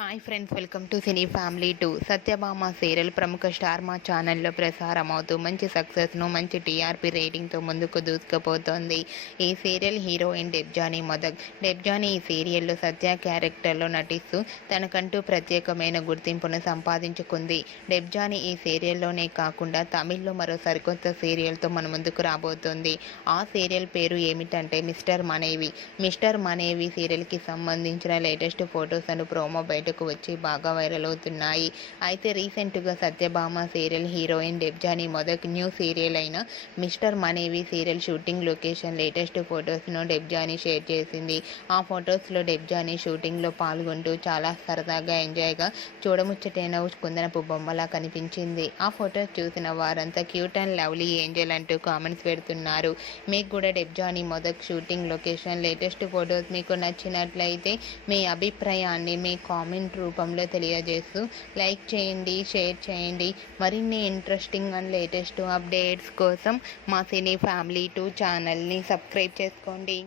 Hi friends, welcome to cine family 2. Satyabhama serial ప్రముఖ star మా ఛానల్లో ప్రసారం అవుతూ మంచి సక్సెస్ను, మంచి టీఆర్పీ రేటింగ్తో ముందుకు దూసుకుపోతోంది. ఈ సీరియల్ హీరోయిన్ డెబ్జానీ మొదక్. డెబ్జానీ ఈ సీరియల్లో సత్య క్యారెక్టర్లో నటిస్తూ తనకంటూ ప్రత్యేకమైన గుర్తింపును సంపాదించుకుంది. డెబ్జానీ ఈ సీరియల్లోనే కాకుండా తమిళ్లో మరో సరికొత్త సీరియల్తో మన ముందుకు రాబోతోంది. ఆ సీరియల్ పేరు ఏమిటంటే మిస్టర్ మనేవి. మిస్టర్ మనేవి సీరియల్కి సంబంధించిన లేటెస్ట్ ఫొటోస్ అండ్ ప్రోమో బయటకు వచ్చి బాగా వైరల్ అవుతున్నాయి. అయితే రీసెంట్గా Satyabhama serial heroine Debjani Modak new serial అయిన Mr Manevi serial shooting location latest ఫొటోస్ను డెబ్జానీ షేర్ చేసింది. ఆ ఫొటోస్లో డెబ్జానీ షూటింగ్లో పాల్గొంటూ చాలా సరదాగా ఎంజాయ్గా చూడముచ్చటైన కుందనపు బొమ్మలా కనిపించింది. ఆ ఫొటోస్ చూసిన వారంతా క్యూట్ అండ్ లవ్లీ ఏంజల్ అంటూ కామెంట్స్ పెడుతున్నారు. మీకు కూడా Debjani Modak shooting location latest photos మీకు నచ్చినట్లయితే మీ అభిప్రాయాన్ని మీ కామెంట్ రూపంలో తెలియజేస్తూ లైక్ చేయండి, షేర్ చేయండి. మరిన్ని ఇంట్రెస్టింగ్ అండ్ లేటెస్ట్ అప్డేట్స్ కోసం మా సినీ ఫ్యామిలీ 2 ఛానల్ని సబ్స్క్రైబ్ చేసుకోండి.